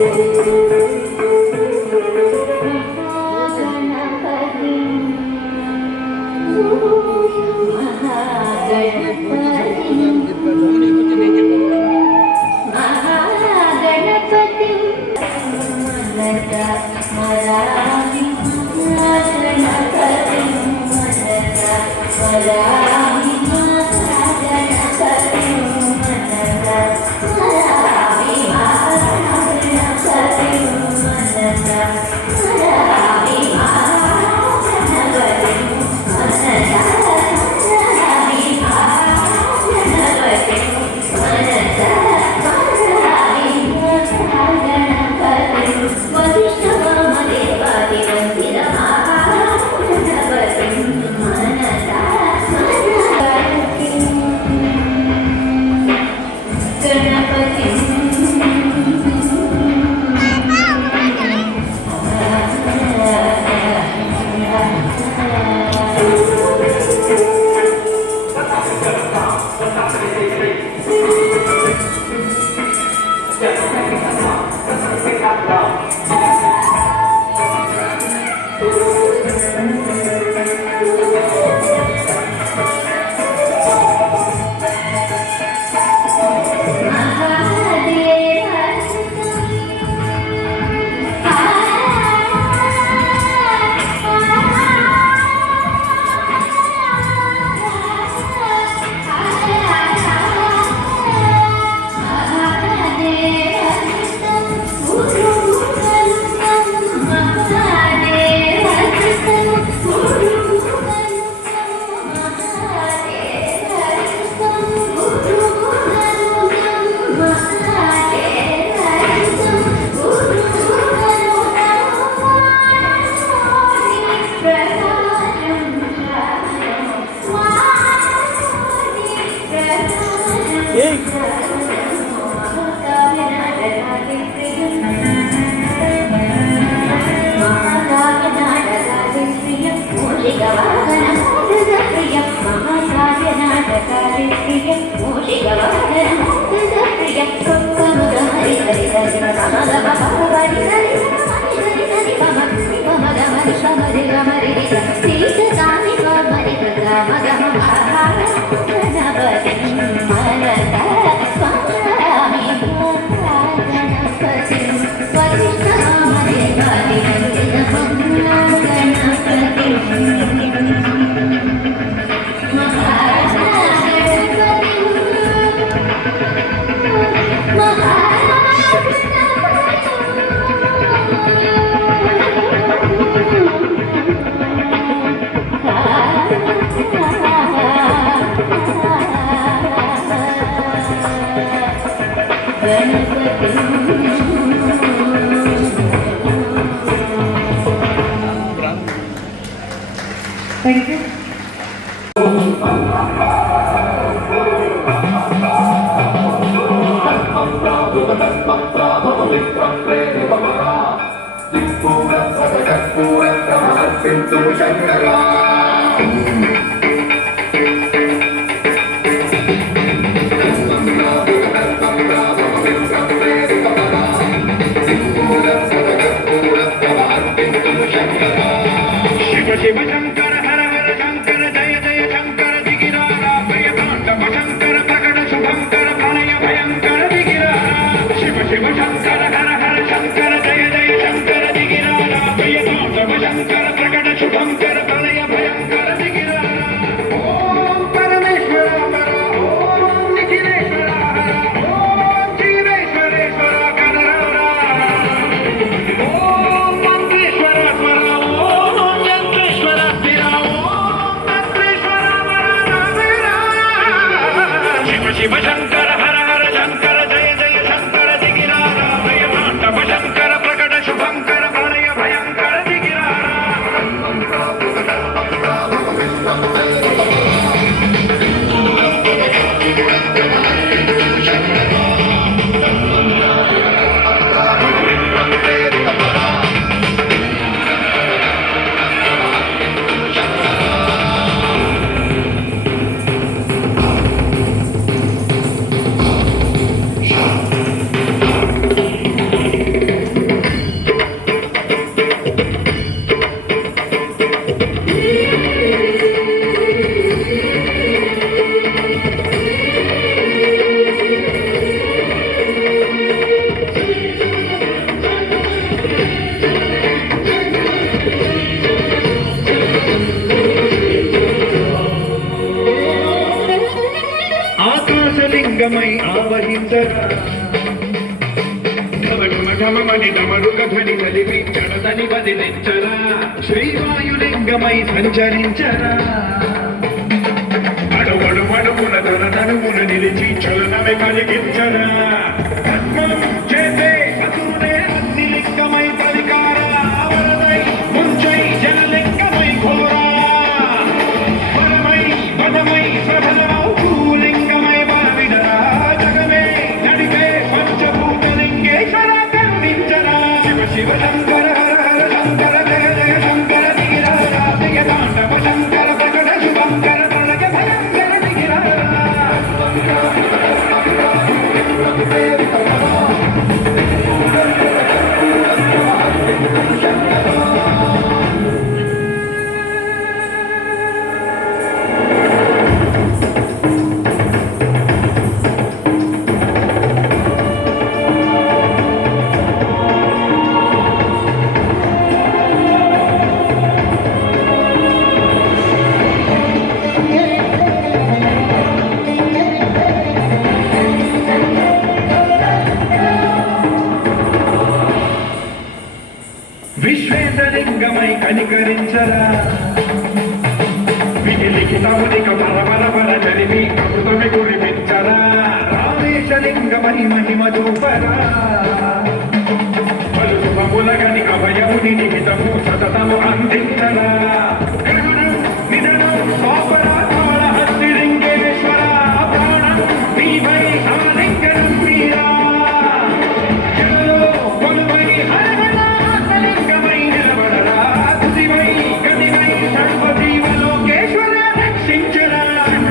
Thank you. Shiv Shankar हर हर शंकर जय जय शंकर दिगिराजा भय तांडव शंकर प्रकट शुभंकर प्रलय भयंकर दिगिराजा शिव शिव शंकर हर हर शंकर जय जय शंकर दिगिराजा भय तांडव शंकर प्रकट शुभंकर प्रलय भयंकर दिगिराजा ఢమఢమమని డమరుక ధ్వని కలిపించడదని వదిలించరా శ్రీవాయులింగమై సంచరించరా అడుగడుగడుగున తన నడుమున నిలిచి చలనమే కలిగించరా పద్మం చేసే అసురుడే అగ్నిలింగమై పరికారా వరదై ముంచై జనలింగమై ఘోరా వరమై వదమై ప్రధనమౌ భూలింగమై బలవిడరా జగమే నడిపే పంచభూతలింగేశ్వర కరుణించరా శివ శివ శంకర హర హర శంకర జయ జయ శంకర దిగిరారా జయ తాండవ శంకర ప్రకట శుభంకర ప్రళయ భయంకర దిగిరారా విశ్వేశలింగమై కనికరించరా విలిఖితమునిక పరపర చరివి అమృతమి కురిపించరా రామేశలింగమై మహిమ చూపరా పలు శుభముల గనిక భయముని నిహితము సతతము అందించరా గ్రహణం నిధనం పాపరా కాళహస్తిలింగేశ్వర ప్రాణం నీవై ఆలింగనం వీరా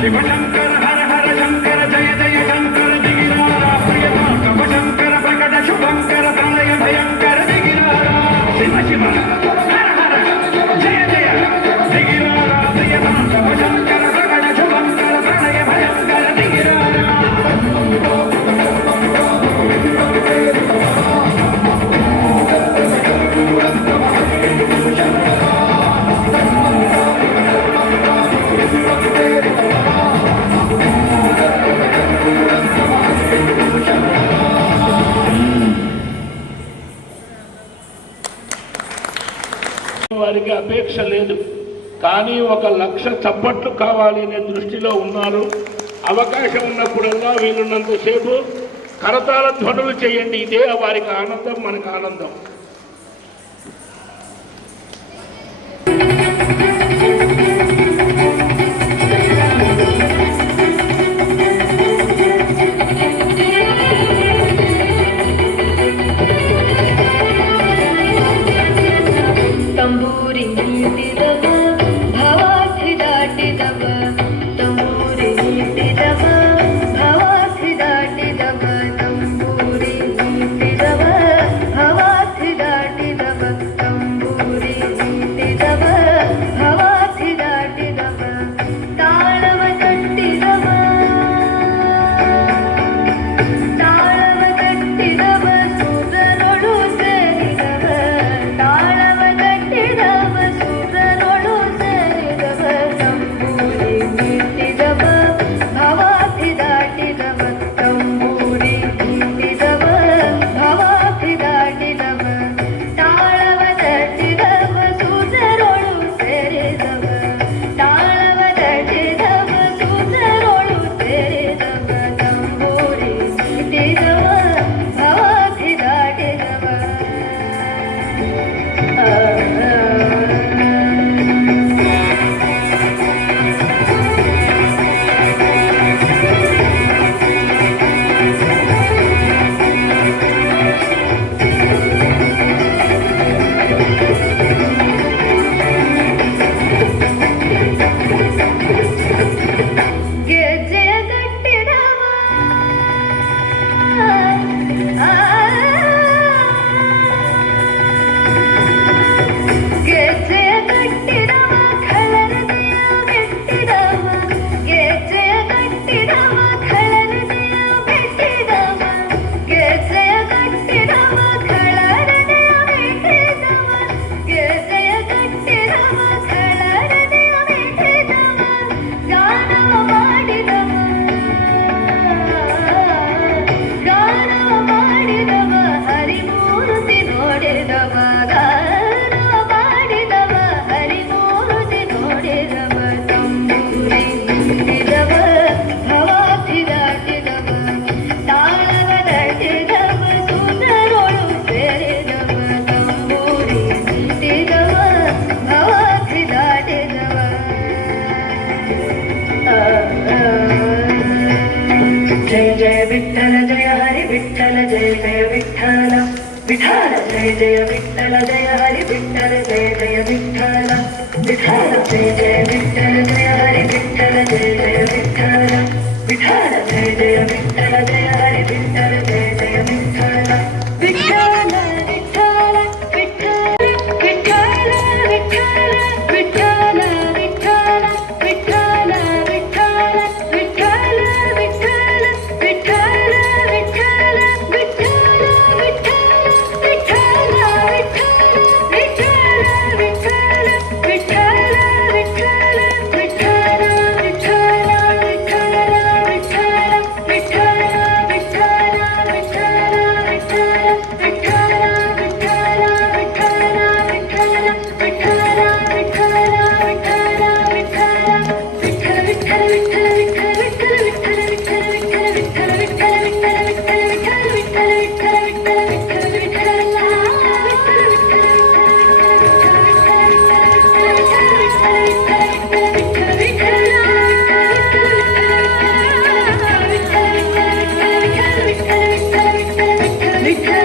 శివ శంకర హర హర శంకర జయ జయ శంకర దిగిరారా ప్రియతాండవ శంకర ప్రకట శుభంకర ప్రళయ భయంకర దిగిరారా శివ శివ హర హర జయ జయ దిగిరారా ప్రియతాండవ శంకర ప్రకట శుభంకర ప్రళయ భయంకర దిగిరారా వారికి అపేక్ష లేదు, కానీ 1,00,000 చప్పట్లు కావాలి అనే దృష్టిలో ఉన్నారు. అవకాశం ఉన్నప్పుడల్లా వీలున్నంతసేపు కరతాళ ధ్వనులు చేయండి. ఇదే వారికి ఆనందం, మనకు ఆనందం. ತಂಬೂರಿ ನೀಟಿದವ ಭವಾಸಿ ದಾಟಿದವ ತಂಬೂರಿ ನೀಟಿದವ ಭವಾಸಿ ದಾಟಿದವ ತಂಬೂರಿ ನೀಟಿದವ ಭವಾಸಿ ದಾಟಿದವ ತಂಬೂರಿ ನೀಟಿದವ जय जय विठ्ठल जय हरी विठ्ठल जय जय विठ्ठल विठ्ठल जय जय विठ्ठल जय हरी विठ्ठल जय जय विठ्ठल विठ्ठल जय जय विठ्ठल जय हरी विठ्ठल जय जय विठ्ठल विठ्ठल विठ्ठल विठ्ठल विठ्ठल विठ्ठल विठ्ठल विठ्ठल विठ्ठल विठ्ठल विठ्ठल विठ्ठल विठ्ठल विठ्ठल